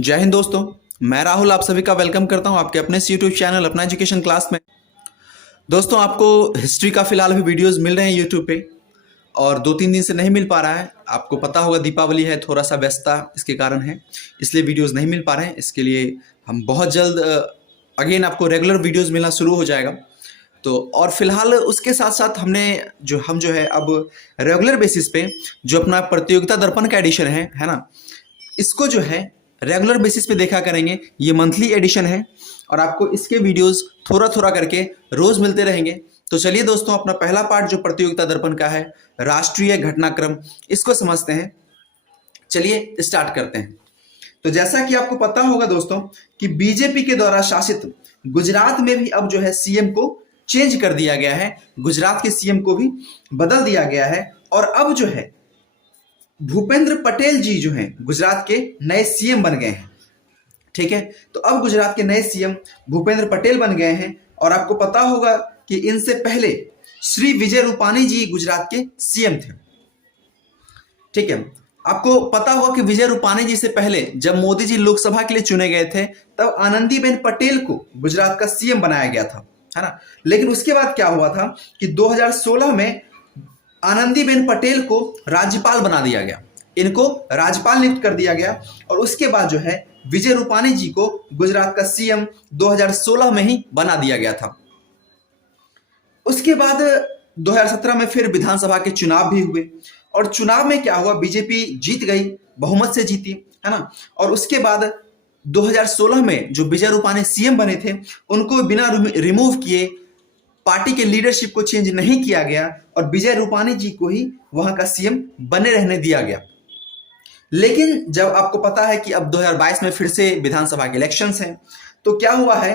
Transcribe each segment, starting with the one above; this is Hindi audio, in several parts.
जय हिंद दोस्तों। मैं राहुल आप सभी का वेलकम करता हूं आपके अपने यूट्यूब चैनल अपना एजुकेशन क्लास में। दोस्तों, आपको हिस्ट्री का फिलहाल अभी वीडियोस मिल रहे हैं यूट्यूब पे और 2-3 दिन से नहीं मिल पा रहा है। आपको पता होगा दीपावली है, थोड़ा सा व्यस्तता इसके कारण है, इसलिए वीडियोस नहीं मिल पा रहे हैं। इसके लिए हम बहुत जल्द अगेन आपको रेगुलर वीडियोस मिलना शुरू हो जाएगा। तो और फिलहाल उसके साथ साथ हम जो है अब रेगुलर बेसिस पे जो अपना प्रतियोगिता दर्पण का एडिशन है ना, इसको जो है रेगुलर बेसिस पे देखा करेंगे। ये मंथली एडिशन है और आपको इसके वीडियोस थोड़ा थोड़ा करके रोज मिलते रहेंगे। तो चलिए दोस्तों, अपना पहला पार्ट जो प्रतियोगिता दर्पण का है, राष्ट्रीय घटनाक्रम, इसको समझते हैं। चलिए स्टार्ट करते हैं। तो जैसा कि आपको पता होगा दोस्तों कि बीजेपी के द्वारा शासित गुजरात में भी अब जो है सीएम को चेंज कर दिया गया है, गुजरात के सीएम को भी बदल दिया गया है और अब जो है भूपेंद्र पटेल जी जो हैं गुजरात के नए सीएम बन गए हैं। ठीक है, तो अब गुजरात के नए सीएम भूपेंद्र पटेल बन गए हैं और आपको पता होगा कि इनसे पहले श्री विजय रूपाणी जी गुजरात के सीएम थे। ठीक है, आपको पता होगा कि विजय रूपाणी जी से पहले जब मोदी जी लोकसभा के लिए चुने गए थे तब आनंदीबेन पटेल को गुजरात का सीएम बनाया गया था, है ना। लेकिन उसके बाद क्या हुआ था कि 2016 में आनंदीबेन पटेल को राज्यपाल बना दिया गया, इनको राज्यपाल नियुक्त कर दिया गया और उसके बाद जो है विजय रूपाणी जी को गुजरात का सीएम 2016 में ही बना दिया गया था। उसके बाद 2017 में फिर विधानसभा के चुनाव भी हुए और चुनाव में क्या हुआ, बीजेपी जीत गई, बहुमत से जीती, है ना। और उसके बाद 2016 में जो विजय रूपाणी सीएम बने थे उनको बिना रिमूव किए पार्टी के लीडरशिप को चेंज नहीं किया गया और विजय रूपाणी जी को ही वहां का सीएम बने रहने दिया गया। लेकिन जब आपको पता है कि अब 2022 में फिर से विधानसभा के इलेक्शंस हैं, तो क्या हुआ है,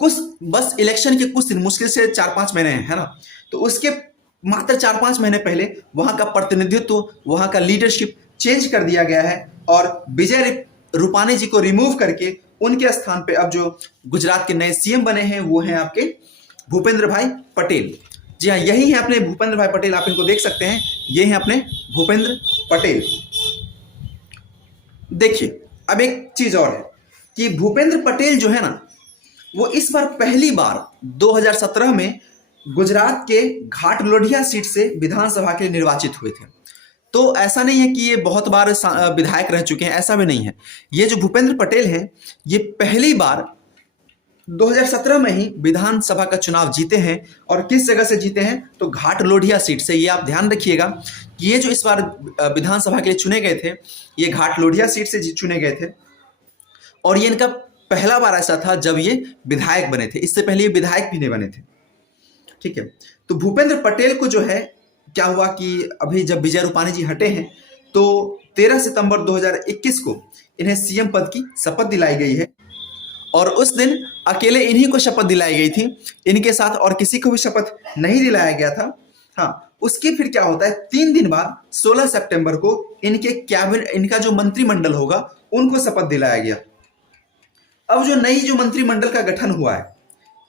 कुछ बस इलेक्शन के कुछ दिन, मुश्किल से 4-5 महीने हैं, है ना। तो उसके मात्र 4-5 महीने पहले वहां का प्रतिनिधित्व, वहां का लीडरशिप चेंज कर दिया गया है और विजय रूपाणी जी को रिमूव करके उनके स्थान पे अब जो गुजरात के नए सीएम बने हैं वो हैं आपके भूपेंद्र भाई पटेल। जी हाँ, यही है अपने भूपेंद्र भाई पटेल, आप इनको देख सकते हैं, ये हैं अपने भूपेंद्र पटेल। देखिए, अब एक चीज और है कि भूपेंद्र पटेल जो है ना, वो इस बार पहली बार 2017 में गुजरात के घाट लोढ़िया सीट से विधानसभा के लिए निर्वाचित हुए थे। तो ऐसा नहीं है कि ये बहुत बार विधायक रह चुके हैं, ऐसा भी नहीं है। ये जो भूपेंद्र पटेल हैं ये पहली बार 2017 में ही विधानसभा का चुनाव जीते हैं और किस जगह से जीते हैं, तो घाट लोढ़िया सीट से। ये आप ध्यान रखिएगा कि ये जो इस बार विधानसभा के लिए चुने गए थे ये घाट लोढ़िया सीट से चुने गए थे और ये इनका पहला बार ऐसा था जब ये विधायक बने थे, इससे पहले ये विधायक भी नहीं बने थे। ठीक है, तो भूपेंद्र पटेल को जो है क्या हुआ कि अभी जब विजय रूपाणी जी हटे हैं तो 13 सितंबर 2021 को इन्हें सीएम पद की शपथ दिलाई गई है और उस दिन अकेले इन्हीं को शपथ दिलाई गई थी, इनके साथ और किसी को भी शपथ नहीं दिलाया गया था। हाँ, उसके फिर क्या होता है, 3 दिन बाद 16 सितंबर को इनका जो मंत्रिमंडल होगा उनको शपथ दिलाया गया। अब जो मंत्रिमंडल का गठन हुआ है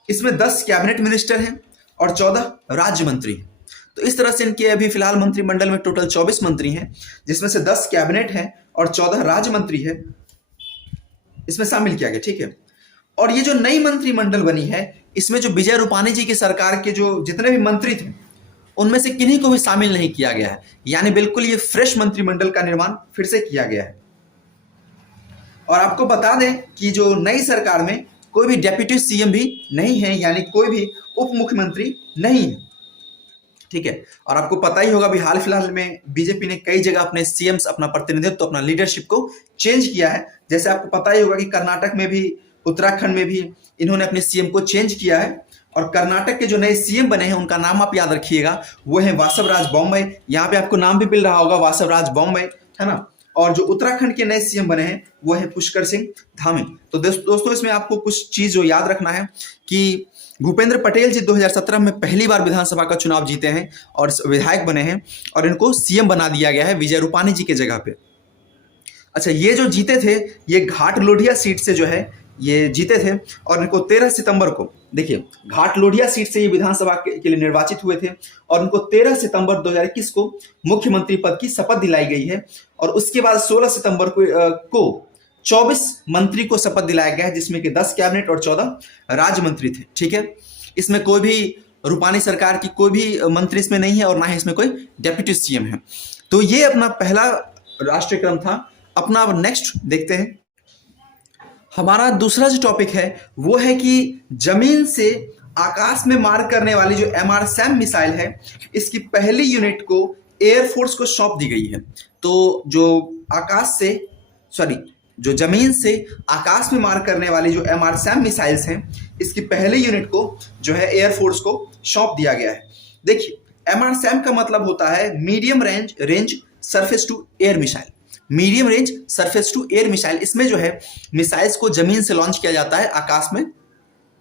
इसमें 10 कैबिनेट मिनिस्टर हैं और 14 राज्य मंत्री हैं। तो इस तरह से इनके अभी फिलहाल मंत्रिमंडल में टोटल 24 मंत्री हैं, जिसमें से 10 कैबिनेट हैं और 14 राज्य मंत्री है इसमें शामिल किया गया। ठीक है, और ये जो नई मंत्रिमंडल बनी है इसमें जो विजय रूपाणी जी की सरकार के जो जितने भी मंत्री थे उनमें से किन्हीं को भी शामिल नहीं किया गया है, यानी बिल्कुल ये फ्रेश मंत्रिमंडल का निर्माण फिर से किया गया है। और आपको बता दें कि जो नई सरकार में कोई भी डेप्यूटी सीएम भी नहीं है, यानी कोई भी उप मुख्यमंत्री नहीं है। ठीक है, और आपको पता ही होगा भी हाल फिलहाल में बीजेपी ने कई जगह अपने सीएम्स, अपना प्रतिनिधित्व, अपना लीडरशिप को चेंज किया है। जैसे आपको पता ही होगा कि कर्नाटक में भी, उत्तराखंड में भी इन्होंने अपने सीएम को चेंज किया है और कर्नाटक के जो नए सीएम बने हैं उनका नाम आप याद रखिएगा, वो है वासवराज बॉम्बे। यहाँ पे आपको नाम भी मिल रहा होगा, वासवराज बॉम्बे, है ना। और जो उत्तराखंड के नए सीएम बने हैं वो है पुष्कर सिंह धामी। तो दोस्तों, इसमें आपको कुछ चीज जो याद रखना है कि भूपेंद्र पटेल जी 2017 में पहली बार विधानसभा का चुनाव जीते हैं और विधायक बने हैं और इनको सीएम बना दिया गया है विजय रूपाणी जी के जगह पे। अच्छा, ये जो जीते थे ये घाट लोढ़िया सीट से जो है ये जीते थे और इनको 13 सितंबर को, देखिए घाट लोढ़िया सीट से ये विधानसभा के लिए निर्वाचित हुए थे और उनको 13 सितंबर 2021 को मुख्यमंत्री पद की शपथ दिलाई गई है और उसके बाद 16 सितंबर को 24 मंत्री को शपथ दिलाया गया है, जिसमें कि 10 कैबिनेट और 14 राज्य मंत्री थे। ठीक है, इसमें कोई भी रूपानी सरकार की कोई भी मंत्री इसमें नहीं है और ना ही इसमें कोई डेप्यूटी सीएम है। तो ये अपना पहला राष्ट्रीय क्रम था। अपना अब नेक्स्ट देखते हैं। हमारा दूसरा जो टॉपिक है वो है कि जमीन से आकाश में मार करने वाली जो एमआरसैम मिसाइल है, इसकी पहली यूनिट को एयरफोर्स को सौंप दी गई है। तो जो जमीन से आकाश में मार करने वाली जो एमआरसैम मिसाइल्स हैं, इसकी पहली यूनिट को जो है एयरफोर्स को सौंप दिया गया है। देखिए, एमआरसैम का मतलब होता है medium range surface to air missile. Medium range surface to air missile, इसमें जो है मिसाइल्स को जमीन से लॉन्च किया जाता है आकाश में।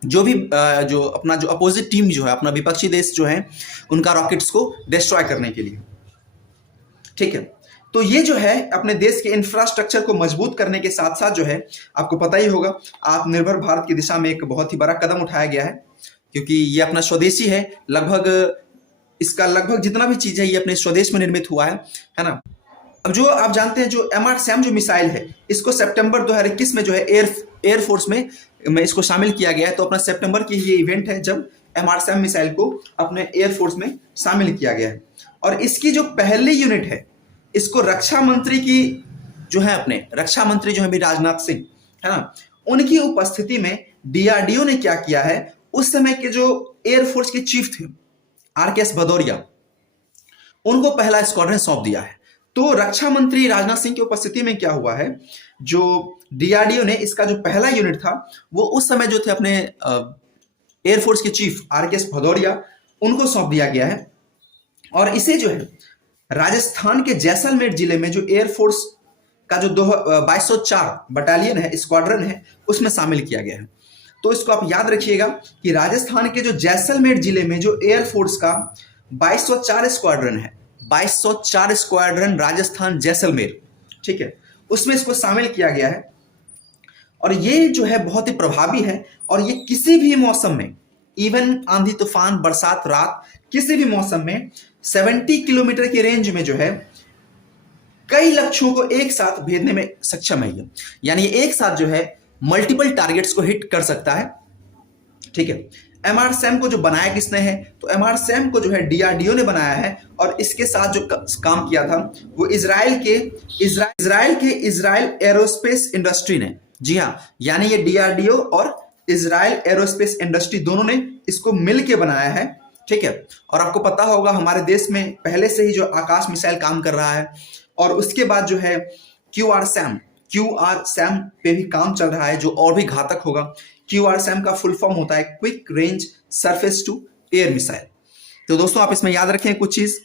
जो भी जो अपोजिट टीम जो है, अपना विपक्षी देश जो है, उनका रॉकेट्स को डिस्ट्रॉय करने के लिए। ठीक है, तो ये जो है अपने देश के इंफ्रास्ट्रक्चर को मजबूत करने के साथ साथ जो है, आपको पता ही होगा, आत्मनिर्भर भारत की दिशा में एक बहुत ही बड़ा कदम उठाया गया है, क्योंकि ये अपना स्वदेशी है। इसका लगभग जितना भी चीज है ये अपने स्वदेश में निर्मित हुआ है ना। अब जो आप जानते हैं, जो एमआरसैम जो मिसाइल है, इसको सितंबर 2021 में जो है एयरफोर्स में इसको शामिल किया गया है। तो अपना सितंबर की ये इवेंट है जब एमआरसैम मिसाइल को अपने एयरफोर्स में शामिल किया गया है। और इसकी जो पहली यूनिट है, इसको रक्षा मंत्री जो है भी राजनाथ सिंह, है ना, उनकी उपस्थिति में डीआरडीओ ने क्या किया है, उस समय के जो एयरफोर्स के चीफ थे आरकेएस भदौरिया, उनको पहला स्क्वाड्रन सौंप दिया है। तो रक्षा मंत्री राजनाथ सिंह की उपस्थिति में क्या हुआ है, जो डीआरडीओ ने इसका जो पहला यूनिट था, वो उस समय जो थे अपने एयरफोर्स के चीफ आरकेएस भदौरिया, उनको सौंप दिया गया है। और इसे जो है राजस्थान के जैसलमेर जिले में जो एयरफोर्स का जो 2204 बटालियन है, स्क्वाड्रन है, उसमें शामिल किया गया है। तो इसको आप याद रखिएगा कि राजस्थान के जो जैसलमेर जिले में जो एयरफोर्स का 2204 स्क्वाड्रन है, 2204 स्क्वाड्रन राजस्थान जैसलमेर, ठीक है, उसमें इसको शामिल किया गया है। और ये जो है बहुत ही प्रभावी है, और ये किसी भी मौसम में, इवन आंधी तूफान, बरसात, रात, किसी भी मौसम में 70 किलोमीटर की रेंज में जो है कई लक्ष्यों को एक साथ भेदने में सक्षम है। यानी एक साथ जो है मल्टीपल टारगेट्स को हिट कर सकता है। ठीक है, एमआरसैम को जो बनाया किसने है, तो एमआरसैम को जो है डीआरडीओ ने बनाया है। और इसके साथ जो काम किया था वो इजराइल एरोस्पेस इंडस्ट्री ने। जी हाँ, यानी ये डीआरडीओ और इजराइल एरोस्पेस इंडस्ट्री दोनों ने इसको मिल के बनाया है। ठीक है, और आपको पता होगा हमारे देश में पहले से ही जो आकाश मिसाइल काम कर रहा है, और उसके बाद जो है क्यूआर सैम पे भी काम चल रहा है, जो और भी घातक होगा। क्यूआर सैम का फुल फॉर्म होता है quick range surface to air missile. तो दोस्तों आप इसमें याद रखें कुछ चीज,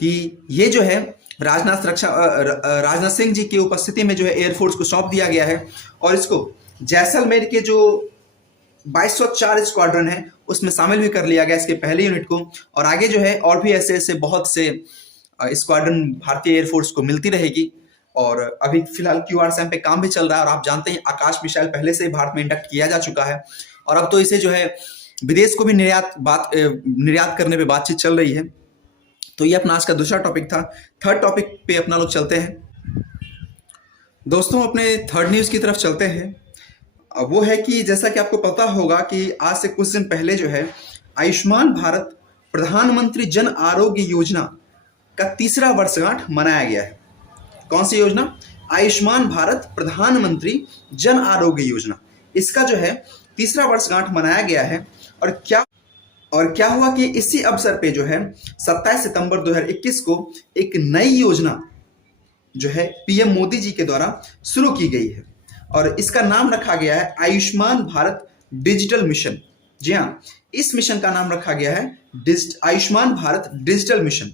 कि ये जो है राजनाथ सिंह जी की उपस्थिति में जो है एयरफोर्स को सौंप दिया गया है। और इसको जैसलमेर के जो 2204 स्क्वाड्रन है उसमें शामिल भी कर लिया गया, इसके पहले यूनिट को। और आगे जो है और भी ऐसे बहुत से स्क्वाड्रन भारतीय एयरफोर्स को मिलती रहेगी। और अभी फिलहाल क्यूआर सैम पे काम भी चल रहा है। और आप जानते हैं आकाश मिसाइल पहले से ही भारत में इंडक्ट किया जा चुका है, और अब तो इसे जो है विदेश को भी निर्यात करने पे बातचीत चल रही है। तो ये अपना आज का दूसरा टॉपिक था। थर्ड टॉपिक पे अपना लोग चलते हैं। दोस्तों अपने थर्ड न्यूज की तरफ चलते हैं। वो है कि जैसा कि आपको पता होगा कि आज से कुछ दिन पहले जो है आयुष्मान भारत प्रधानमंत्री जन आरोग्य योजना का तीसरा वर्षगांठ मनाया गया है। कौन सी योजना? आयुष्मान भारत प्रधानमंत्री जन आरोग्य योजना, इसका जो है तीसरा वर्षगांठ मनाया गया है। और क्या हुआ कि इसी अवसर पे जो है 27 सितंबर 2021 को एक नई योजना जो है पीएम मोदी जी के द्वारा शुरू की गई है, और इसका नाम रखा गया है आयुष्मान भारत डिजिटल मिशन। जी हाँ, इस मिशन का नाम रखा गया है आयुष्मान भारत डिजिटल मिशन।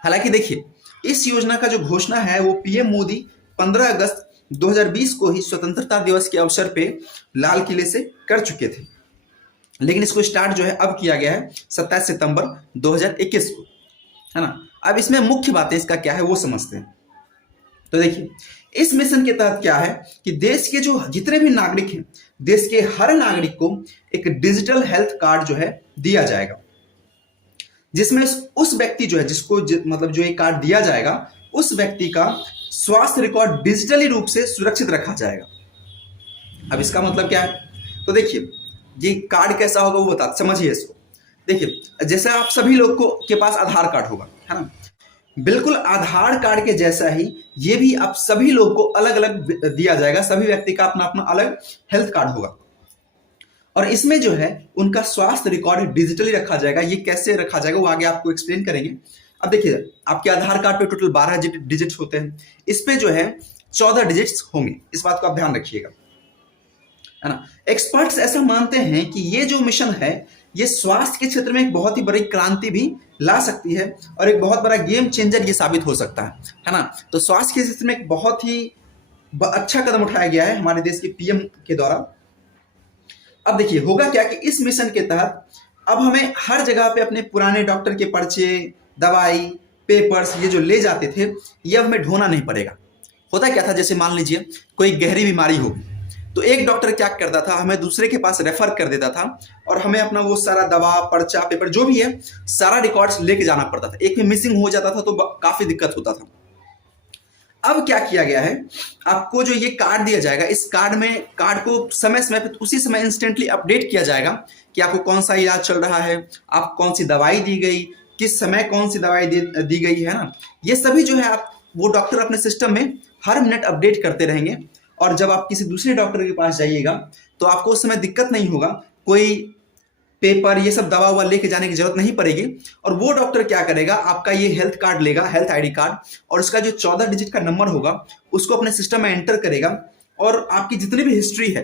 हालांकि देखिए, इस योजना का जो घोषणा है वो पीएम मोदी 15 अगस्त 2020 को ही स्वतंत्रता दिवस के अवसर पे लाल किले से कर चुके थे, लेकिन इसको स्टार्ट जो है अब किया गया है 27 सितंबर 2021 को, है ना। अब इसमें मुख्य बातें इसका क्या है वो समझते हैं। तो देखिए, इस मिशन के तहत क्या है कि देश के जो जितने भी नागरिक हैं, देश के हर नागरिक को एक डिजिटल हेल्थ कार्ड जो है दिया जाएगा, जिसमें उस व्यक्ति जो है जिसको मतलब जो ये कार्ड दिया जाएगा उस व्यक्ति का स्वास्थ्य रिकॉर्ड डिजिटली रूप से सुरक्षित रखा जाएगा। अब इसका मतलब क्या है? तो देखिए, ये कार्ड कैसा होगा वो बता, समझिए इसको। देखिए, जैसे आप सभी लोग को के पास आधार कार्ड होगा, है ना? बिल्कुल आधार कार्ड के जैसा ही ये भी आप सभी लोग को अलग अलग दिया जाएगा। सभी व्यक्ति का अपना अपना अलग हेल्थ कार्ड होगा और इसमें जो है उनका स्वास्थ्य रिकॉर्ड डिजिटली रखा जाएगा। ये कैसे रखा जाएगा वो आगे आपको एक्सप्लेन करेंगे। अब देखिए, आपके आधार कार्ड पे टोटल 12 डिजिट्स होते हैं, इस पे जो है 14 डिजिट्स होंगे। इस बात को आप ध्यान रखिएगा, है ना? एक्सपर्ट्स ऐसा मानते हैं कि ये जो मिशन है ये स्वास्थ्य के क्षेत्र में एक बहुत ही बड़ी क्रांति भी ला सकती है और एक बहुत बड़ा गेम चेंजर ये साबित हो सकता है ना? तो स्वास्थ्य के क्षेत्र में एक बहुत ही अच्छा कदम उठाया गया है हमारे देश के पीएम के द्वारा। अब देखिए, होगा क्या कि इस मिशन के तहत अब हमें हर जगह पे अपने पुराने डॉक्टर के पर्चे, दवाई, पेपर्स ये जो ले जाते थे ये अब हमें ढोना नहीं पड़ेगा। होता क्या था, जैसे मान लीजिए कोई गहरी बीमारी होगी तो एक डॉक्टर क्या करता था, हमें दूसरे के पास रेफर कर देता था और हमें अपना वो सारा दवा, पर्चा, पेपर जो भी है सारा रिकॉर्ड्स लेके जाना पड़ता था। एक में मिसिंग हो जाता था तो काफी दिक्कत होता था। अब क्या किया गया है, आपको जो ये कार्ड दिया जाएगा, इस कार्ड को समय समय पर उसी समय इंस्टेंटली अपडेट किया जाएगा कि आपको कौन सा इलाज चल रहा है, आप कौन सी दवाई दी गई, किस समय कौन सी दवाई दी गई, है ना? ये सभी जो है आप वो डॉक्टर अपने सिस्टम में हर मिनट अपडेट करते रहेंगे और जब आप किसी दूसरे डॉक्टर के पास जाइएगा तो आपको उस समय दिक्कत नहीं होगा, कोई पेपर ये सब दवा लेके जाने की जरूरत नहीं पड़ेगी। और वो डॉक्टर क्या करेगा, आपका ये हेल्थ कार्ड लेगा, हेल्थ आईडी कार्ड, और उसका जो 14 डिजिट का नंबर होगा उसको अपने सिस्टम में एंटर करेगा और आपकी जितनी भी हिस्ट्री है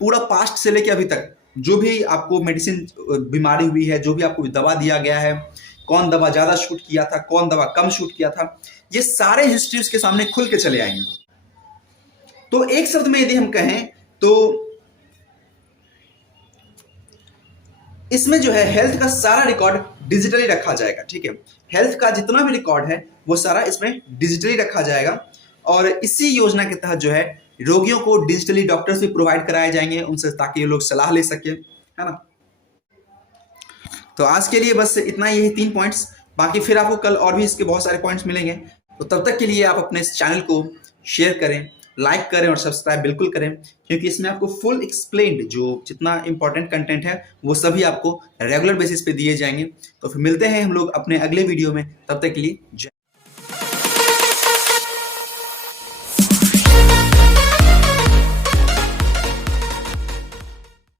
पूरा पास्ट से लेके अभी तक, जो भी आपको मेडिसिन बीमारी हुई है, जो भी आपको दवा दिया गया है, कौन दवा ज्यादा शूट किया था, कौन दवा कम शूट किया था, ये सारे हिस्ट्री उसके सामने खुल के चले आएंगे। तो एक शब्द में यदि हम कहें तो इसमें जो है हेल्थ का सारा रिकॉर्ड डिजिटली रखा जाएगा। ठीक है, हेल्थ का जितना भी रिकॉर्ड है वो सारा इसमें डिजिटली रखा जाएगा और इसी योजना के तहत जो है रोगियों को डिजिटली डॉक्टर्स भी प्रोवाइड कराए जाएंगे उनसे, ताकि ये लोग सलाह ले सके, है ना? तो आज के लिए बस इतना ही है, 3 पॉइंट्स। बाकी फिर आपको कल और भी इसके बहुत सारे पॉइंट्स मिलेंगे। तो तब तक के लिए आप अपने इस चैनल को शेयर करें, लाइक करें और सब्सक्राइब बिल्कुल करें, क्योंकि इसमें आपको फुल एक्सप्लेन्ड जो जितना इंपॉर्टेंट कंटेंट है वो सभी आपको रेगुलर बेसिस पे दिए जाएंगे। तो फिर मिलते हैं हम लोग अपने अगले वीडियो में, तब तक के लिए जय।